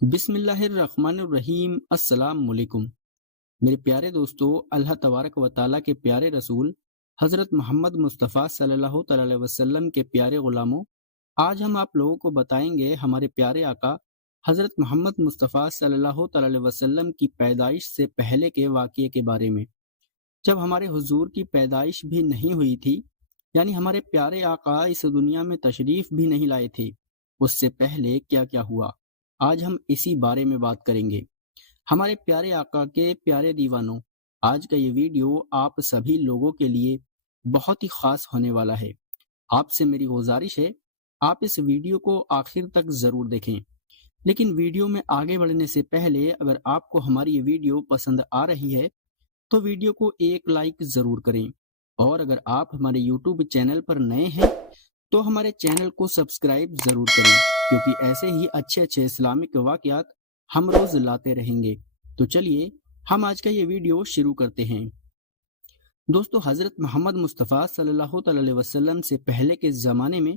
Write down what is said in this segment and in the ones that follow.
بسم اللہ الرحمن الرحیم۔ السلام علیکم میرے پیارے دوستو، اللہ تبارک و تعالیٰ کے پیارے رسول حضرت محمد مصطفیٰ صلی اللہ تعالی علیہ وسلم کے پیارے غلاموں، آج ہم آپ لوگوں کو بتائیں گے ہمارے پیارے آقا حضرت محمد مصطفیٰ صلی اللہ تعالی علیہ وسلم کی پیدائش سے پہلے کے واقعے کے بارے میں۔ جب ہمارے حضور کی پیدائش بھی نہیں ہوئی تھی، یعنی ہمارے پیارے آقا اس دنیا میں تشریف بھی نہیں لائے تھے، اس سے پہلے کیا کیا ہوا، آج ہم اسی بارے میں بات کریں گے۔ ہمارے پیارے آقا کے پیارے دیوانوں، آج کا یہ ویڈیو آپ سبھی لوگوں کے لیے بہت ہی خاص ہونے والا ہے۔ آپ سے میری گزارش ہے، آپ اس ویڈیو کو آخر تک ضرور دیکھیں۔ لیکن ویڈیو میں آگے بڑھنے سے پہلے اگر آپ کو ہماری یہ ویڈیو پسند آ رہی ہے تو ویڈیو کو ایک لائک ضرور کریں، اور اگر آپ ہمارے یوٹیوب چینل پر نئے ہیں تو ہمارے چینل کو سبسکرائب ضرور کریں، کیونکہ ایسے ہی اچھے اچھے اسلامک واقعات ہم روز لاتے رہیں گے۔ تو چلیے ہم آج کا یہ ویڈیو شروع کرتے ہیں۔ دوستو، حضرت محمد مصطفیٰ صلی اللہ تعالی علیہ وسلم سے پہلے کے زمانے میں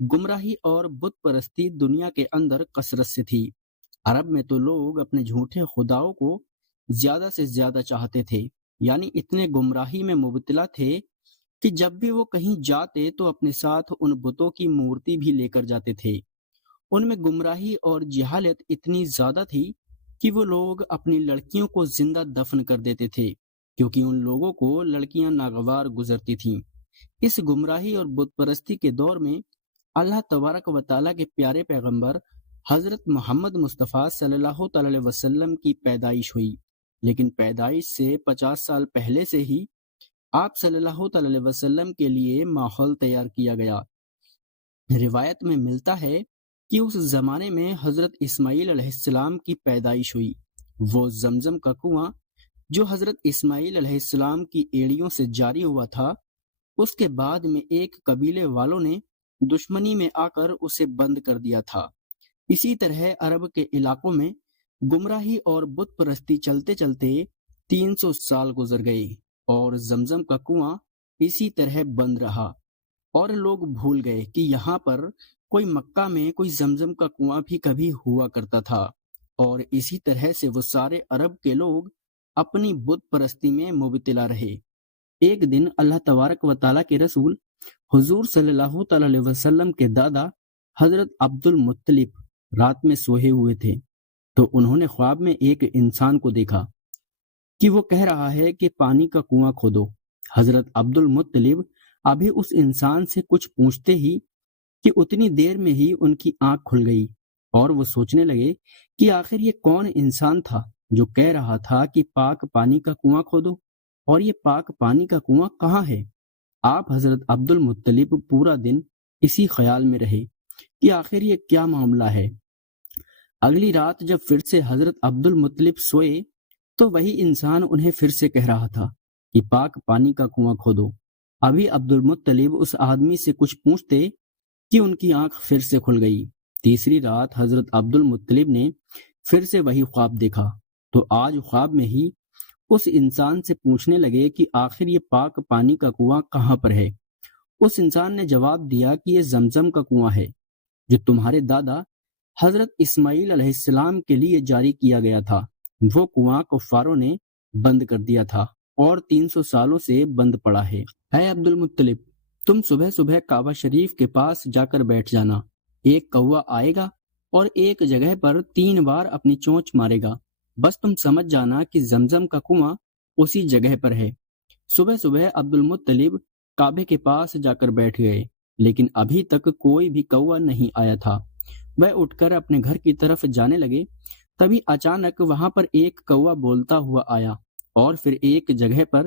گمراہی اور بت پرستی دنیا کے اندر کثرت سے تھی۔ عرب میں تو لوگ اپنے جھوٹے خداؤں کو زیادہ سے زیادہ چاہتے تھے، یعنی اتنے گمراہی میں مبتلا تھے کہ جب بھی وہ کہیں جاتے تو اپنے ساتھ ان بتوں کی مورتی بھی لے کر جاتے تھے۔ ان میں گمراہی اور جہالت اتنی زیادہ تھی کہ وہ لوگ اپنی لڑکیوں کو زندہ دفن کر دیتے تھے، کیونکہ ان لوگوں کو لڑکیاں ناگوار گزرتی تھیں۔ اس گمراہی اور بت پرستی کے دور میں اللہ تبارک و تعالیٰ کے پیارے پیغمبر حضرت محمد مصطفیٰ صلی اللہ تعالی علیہ وسلم کی پیدائش ہوئی، لیکن پیدائش سے 50 سال پہلے سے ہی آپ صلی اللہ تعالی علیہ وسلم کے لیے ماحول تیار کیا گیا۔ روایت میں ملتا ہے کہ اس زمانے میں حضرت اسماعیل علیہ السلام کی پیدائش ہوئی۔ وہ زمزم کا کنواں جو حضرت اسماعیل علیہ السلام کی ایڑیوں سے جاری ہوا تھا، اس کے بعد میں ایک قبیلے والوں نے دشمنی میں آ کر اسے بند کر دیا تھا۔ اسی طرح عرب کے علاقوں میں گمراہی اور بت پرستی چلتے چلتے 300 سال گزر گئے، اور زمزم کا کنواں اسی طرح بند رہا، اور لوگ بھول گئے کہ یہاں پر کوئی مکہ میں کوئی زمزم کا کنواں بھی کبھی ہوا کرتا تھا، اور اسی طرح سے وہ سارے عرب کے لوگ اپنی بت پرستی میں مبتلا رہے۔ ایک دن اللہ تبارک و تعالیٰ کے رسول حضور صلی اللہ تعالی علیہ وسلم کے دادا حضرت عبد المطلب رات میں سوئے ہوئے تھے، تو انہوں نے خواب میں ایک انسان کو دیکھا کہ وہ کہہ رہا ہے کہ پانی کا کنواں کھودو۔ حضرت عبد المطلب ابھی اس انسان سے کچھ پوچھتے ہی کہ اتنی دیر میں ہی ان کی آنکھ کھل گئی، اور وہ سوچنے لگے کہ آخر یہ کون انسان تھا جو کہہ رہا تھا کہ پاک پانی کا کنواں کھودو، اور یہ پاک پانی کا کنواں کہاں ہے۔ آپ حضرت عبد المطلب پورا دن اسی خیال میں رہے کہ آخر یہ کیا معاملہ ہے۔ اگلی رات جب پھر سے حضرت عبد المطلب سوئے تو وہی انسان انہیں پھر سے کہہ رہا تھا کہ پاک پانی کا کنواں کھودو۔ ابھی عبد المطلب اس آدمی سے کچھ پوچھتے کہ ان کی آنکھ پھر سے کھل گئی۔ تیسری رات حضرت عبد المطلب نے پھر سے وہی خواب دیکھا، تو آج خواب میں ہی اس انسان سے پوچھنے لگے کہ آخر یہ پاک پانی کا کنواں کہاں پر ہے۔ اس انسان نے جواب دیا کہ یہ زمزم کا کنواں ہے جو تمہارے دادا حضرت اسماعیل علیہ السلام کے لیے جاری کیا گیا تھا۔ وہ کنواں کفاروں نے بند کر دیا تھا اور 300 سالوں سے بند پڑا ہے۔ اے عبد المطلب، تم صبح صبح کعبہ شریف کے پاس جا کر بیٹھ جانا۔ ایک کوا آئے گا اور ایک جگہ پر 3 بار اپنی چونچ مارے گا، بس تم سمجھ جانا کہ زمزم کا کنواں اسی جگہ پر ہے۔ صبح صبح عبد المطلب کعبے کے پاس جا کر بیٹھ گئے، لیکن ابھی تک کوئی بھی کوا نہیں آیا تھا۔ وہ اٹھ کر اپنے گھر کی طرف جانے لگے، تبھی اچانک وہاں پر ایک کوا بولتا ہوا آیا، اور پھر ایک جگہ پر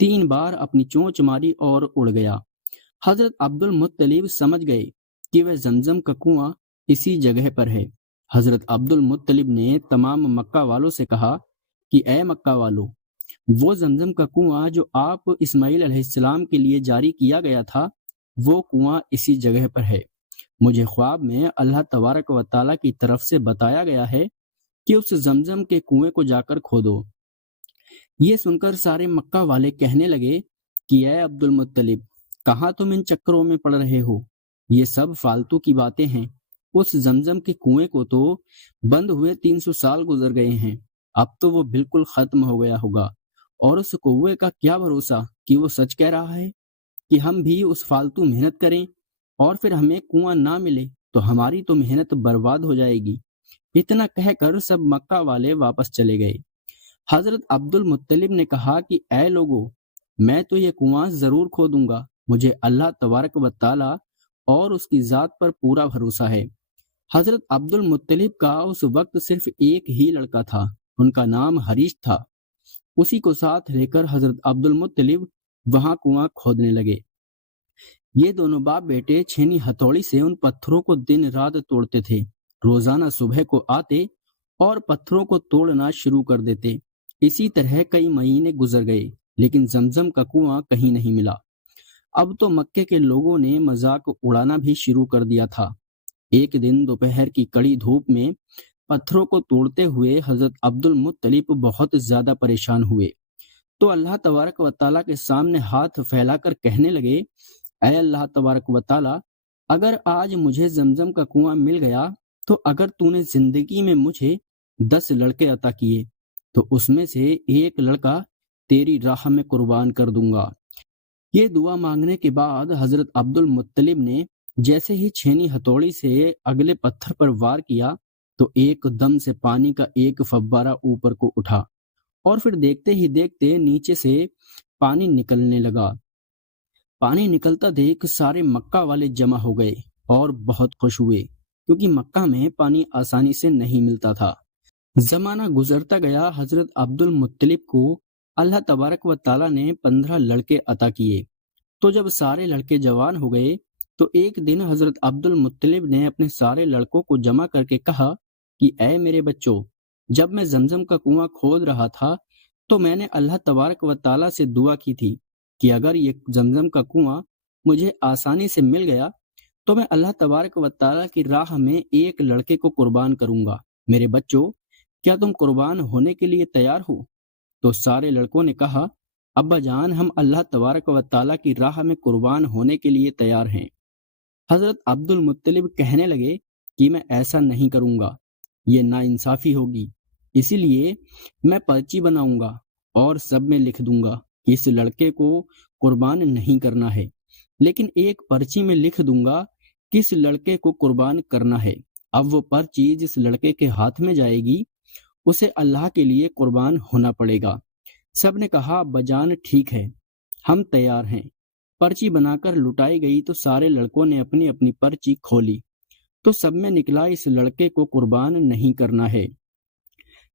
3 بار اپنی چونچ ماری اور اڑ گیا۔ حضرت عبد المطلب سمجھ گئے کہ وہ زمزم کا کنواں اسی جگہ پر ہے۔ حضرت عبد المطلب نے تمام مکہ والوں سے کہا کہ اے مکہ والو، وہ زمزم کا کنواں جو آپ اسماعیل علیہ السلام کے لیے جاری کیا گیا تھا، وہ کنواں اسی جگہ پر ہے۔ مجھے خواب میں اللہ تبارک و تعالیٰ کی طرف سے بتایا گیا ہے کہ اس زمزم کے کنویں کو جا کر کھودو۔ یہ سن کر سارے مکہ والے کہنے لگے کہ اے عبد المطلب، کہاں تم ان چکروں میں پڑ رہے ہو، یہ سب فالتو کی باتیں ہیں، اس زمزم کے کنویں کو تو بند ہوئے 300 سال گزر گئے ہیں، اب تو وہ بالکل ختم ہو گیا ہوگا، اور اس کنویں کا کیا بھروسہ کہ وہ سچ کہہ رہا ہے؟ کہ ہم بھی اس فالتو محنت کریں اور پھر ہمیں کنواں نہ ملے تو ہماری تو محنت برباد ہو جائے گی۔ اتنا کہہ کر سب مکہ والے واپس چلے گئے۔ حضرت عبد المطلب نے کہا کہ اے لوگو، میں تو یہ کنواں ضرور کھودوں گا، مجھے اللہ تبارک و تعالی اور اس کی ذات پر پورا بھروسہ ہے۔ حضرت عبد المطلب کا اس وقت صرف ایک ہی لڑکا تھا، ان کا نام حریث تھا۔ اسی کو ساتھ لے کر حضرت عبد المطلب وہاں کنواں کھودنے لگے۔ یہ دونوں باپ بیٹے چھینی ہتھوڑی سے ان پتھروں کو دن رات توڑتے تھے، روزانہ صبح کو آتے اور پتھروں کو توڑنا شروع کر دیتے۔ اسی طرح کئی مہینے گزر گئے، لیکن زمزم کا کنواں کہیں نہیں ملا۔ اب تو مکے کے لوگوں نے مذاق اڑانا بھی شروع کر دیا تھا۔ ایک دن دوپہر کی کڑی دھوپ میں پتھروں کو توڑتے ہوئے حضرت عبد المطلب بہت زیادہ پریشان ہوئے، تو اللہ تبارک و تعالیٰ کے سامنے ہاتھ پھیلا کر کہنے لگے، اے اللہ تبارک و تعالیٰ، اگر آج مجھے زمزم کا کنواں مل گیا تو اگر تو نے زندگی میں مجھے 10 لڑکے عطا کیے تو اس میں سے ایک لڑکا تیری راہ میں قربان کر دوں گا۔ یہ دعا مانگنے کے بعد حضرت عبد المطلب نے جیسے ہی چھینی ہتھوڑی سے اگلے پتھر پر وار کیا تو ایک دم سے پانی کا ایک فوارہ اوپر کو اٹھا، اور پھر دیکھتے ہی دیکھتے نیچے سے پانی نکلنے لگا۔ پانی نکلتا دیکھ سارے مکہ والے جمع ہو گئے اور بہت خوش ہوئے، کیونکہ مکہ میں پانی آسانی سے نہیں ملتا تھا۔ زمانہ گزرتا گیا، حضرت عبد المطلب کو اللہ تبارک و تعالیٰ نے 15 لڑکے عطا کیے۔ تو جب سارے لڑکے جوان ہو گئے تو ایک دن حضرت عبد المطلب نے اپنے سارے لڑکوں کو جمع کر کے کہا کہ اے میرے بچوں، جب میں زمزم کا کنواں کھود رہا تھا تو میں نے اللہ تبارک و تعالیٰ سے دعا کی تھی کہ اگر یہ زمزم کا کنواں مجھے آسانی سے مل گیا تو میں اللہ تبارک و تعالیٰ کی راہ میں ایک لڑکے کو قربان کروں گا۔ میرے بچوں، کیا تم قربان ہونے کے لیے تیار ہو؟ تو سارے لڑکوں نے کہا، ابا جان، ہم اللہ تبارک و تعالیٰ کی راہ میں قربان ہونے کے لیے تیار ہیں۔ حضرت عبد المطلب کہنے لگے کہ میں ایسا نہیں کروں گا، یہ ناانصافی ہوگی، اسی لیے میں پرچی بناؤں گا اور سب میں لکھ دوں گا کہ اس لڑکے کو قربان نہیں کرنا ہے، لیکن ایک پرچی میں لکھ دوں گا کہ اس لڑکے کو قربان کرنا ہے۔ اب وہ پرچی جس لڑکے کے ہاتھ میں جائے گی اسے اللہ کے لیے قربان ہونا پڑے گا۔ سب نے کہا، ابا جان ٹھیک ہے، ہم تیار ہیں۔ پرچی بنا کر لٹائی گئی تو سارے لڑکوں نے اپنی اپنی پرچی کھولی تو سب میں نکلا اس لڑکے کو قربان نہیں کرنا ہے۔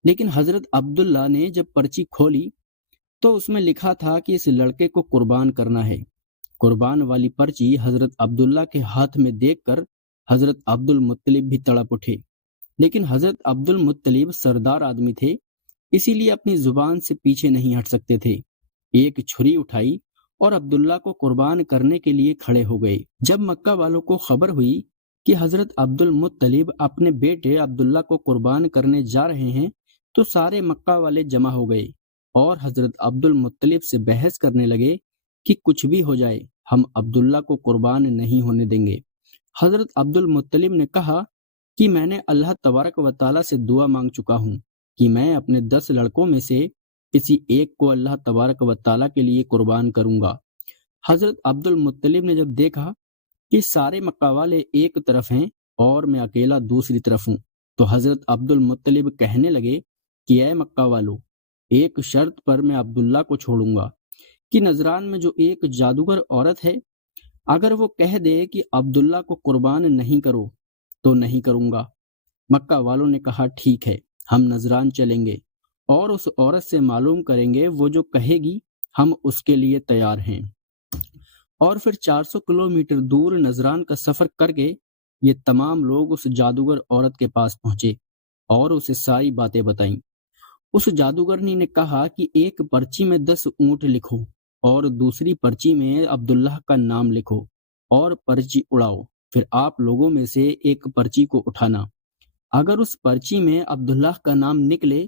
لیکن حضرت عبداللہ نے جب پرچی کھولی تو اس میں لکھا تھا کہ اس لڑکے کو قربان کرنا ہے۔ قربان والی پرچی حضرت عبداللہ کے ہاتھ میں دیکھ کر حضرت عبد المطلب بھی تڑپ اٹھے، لیکن حضرت عبد المطلب سردار آدمی تھے، اسی لیے اپنی زبان سے پیچھے نہیں ہٹ سکتے تھے۔ ایک چھری اٹھائی اور عبداللہ کو قربان کرنے کے لیے کھڑے ہو گئے۔ جب مکہ والوں کو خبر ہوئی کہ حضرت عبد المطلب اپنے بیٹے عبداللہ کو قربان کرنے جا رہے ہیں تو سارے مکہ والے جمع ہو گئے اور حضرت عبد المطلب سے بحث کرنے لگے کہ کچھ بھی ہو جائے ہم عبداللہ کو قربان نہیں ہونے دیں گے۔ حضرت عبد المطلب نے کہا کہ میں نے اللہ تبارک و تعالیٰ سے دعا مانگ چکا ہوں کہ میں اپنے 10 لڑکوں میں سے کسی ایک کو اللہ تبارک و تعالیٰ کے لیے قربان کروں گا۔ حضرت عبد المطلب نے جب دیکھا کہ سارے مکہ والے ایک طرف ہیں اور میں اکیلا دوسری طرف ہوں تو حضرت عبد المطلب کہنے لگے کہ اے مکہ والو، ایک شرط پر میں عبداللہ کو چھوڑوں گا کہ نجران میں جو ایک جادوگر عورت ہے، اگر وہ کہہ دے کہ عبداللہ کو قربان نہیں کرو تو نہیں کروں گا۔ مکہ والوں نے کہا ٹھیک ہے، ہم نجران چلیں گے اور اس عورت سے معلوم کریں گے، وہ جو کہے گی ہم اس کے لیے تیار ہیں۔ اور پھر 400 کلومیٹر دور نجران کا سفر کر کے یہ تمام لوگ اس جادوگر عورت کے پاس پہنچے اور اسے ساری باتیں بتائیں۔ اس جادوگرنی نے کہا کہ ایک پرچی میں 10 اونٹ لکھو اور دوسری پرچی میں عبداللہ کا نام لکھو اور پرچی اڑاؤ، پھر آپ لوگوں میں سے ایک پرچی کو اٹھانا۔ اگر اس پرچی میں عبداللہ کا نام نکلے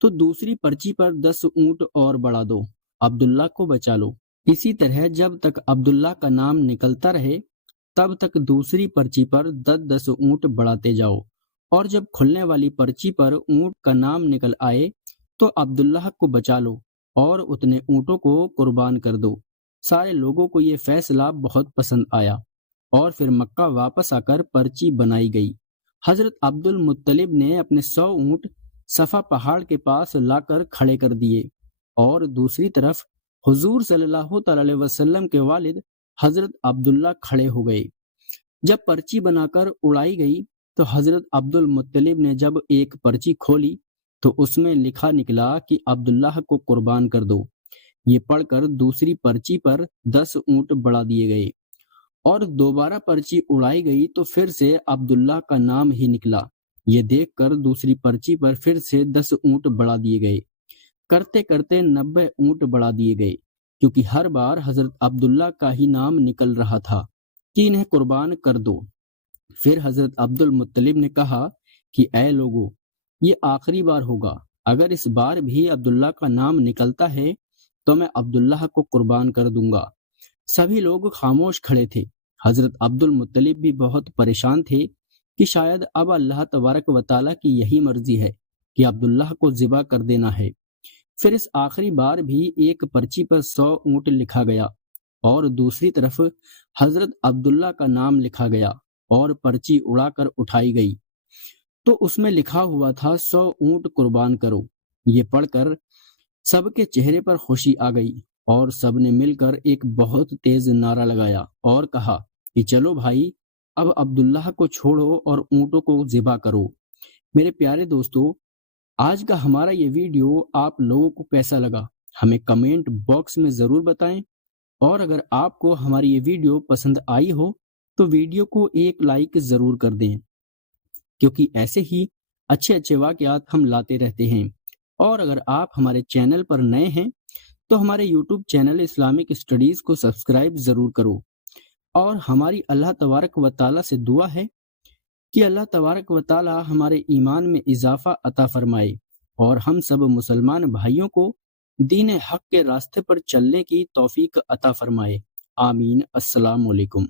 تو دوسری پرچی پر 10 اونٹ اور بڑھا دو، عبداللہ کو بچا لو۔ اسی طرح جب تک عبداللہ کا نام نکلتا رہے تب تک دوسری پرچی پر 10 اونٹ بڑھاتے جاؤ، اور جب کھلنے والی پرچی پر اونٹ کا نام نکل آئے تو عبداللہ کو بچا لو اور اتنے اونٹوں کو قربان کر دو۔ سارے لوگوں کو یہ فیصلہ بہت پسند آیا، اور پھر مکہ واپس آ کر پرچی بنائی گئی۔ حضرت عبد المطلب نے اپنے 100 اونٹ صفا پہاڑ کے پاس لا کر کھڑے کر دیے، اور دوسری طرف حضور صلی اللہ تعالی علیہ وسلم کے والد حضرت عبداللہ کھڑے ہو گئے۔ جب پرچی بنا کر اڑائی گئی تو حضرت عبد المطلب نے جب ایک پرچی کھولی تو اس میں لکھا نکلا کہ عبداللہ کو قربان کر دو۔ یہ پڑھ کر دوسری پرچی پر 10 اونٹ بڑھا دیے گئے، اور دوبارہ پرچی اڑائی گئی تو پھر سے عبداللہ کا نام ہی نکلا۔ یہ دیکھ کر دوسری پرچی پر پھر سے 10 اونٹ بڑھا دیے گئے، کرتے کرتے 90 اونٹ بڑھا دیے گئے، کیونکہ ہر بار حضرت عبداللہ کا ہی نام نکل رہا تھا کہ انہیں قربان کر دو۔ پھر حضرت عبد المطلب نے کہا کہ اے لوگو، یہ آخری بار ہوگا، اگر اس بار بھی عبداللہ کا نام نکلتا ہے تو میں عبداللہ کو قربان کر دوں گا۔ سبھی لوگ خاموش کھڑے تھے۔ حضرت عبد المطلب بھی بہت پریشان تھے کہ شاید اب اللہ تبارک و تعالیٰ کی یہی مرضی ہے کہ عبداللہ کو ذبح کر دینا ہے۔ پھر اس آخری بار بھی ایک پرچی پر 100 اونٹ لکھا گیا، اور دوسری طرف حضرت عبداللہ کا نام لکھا گیا، اور پرچی اڑا کر اٹھائی گئی تو اس میں لکھا ہوا تھا 100 اونٹ قربان کرو۔ یہ پڑھ کر سب کے چہرے پر خوشی آ گئی، اور سب نے مل کر ایک بہت تیز نعرہ لگایا اور کہا کہ چلو بھائی، اب عبداللہ کو چھوڑو اور اونٹوں کو ذبح کرو۔ میرے پیارے دوستو، آج کا ہمارا یہ ویڈیو آپ لوگوں کو کیسا لگا ہمیں کمنٹ باکس میں ضرور بتائیں، اور اگر آپ کو ہماری یہ ویڈیو پسند آئی ہو تو ویڈیو کو ایک لائک ضرور کر دیں، کیونکہ ایسے ہی اچھے اچھے واقعات ہم لاتے رہتے ہیں۔ اور اگر آپ ہمارے چینل پر نئے ہیں تو ہمارے یوٹیوب چینل اسلامک اسٹڈیز کو سبسکرائب ضرور کرو، اور ہماری اللہ تبارک و تعالیٰ سے دعا ہے کہ اللہ تبارک و تعالیٰ ہمارے ایمان میں اضافہ عطا فرمائے، اور ہم سب مسلمان بھائیوں کو دین حق کے راستے پر چلنے کی توفیق عطا فرمائے۔ آمین۔ السلام علیکم۔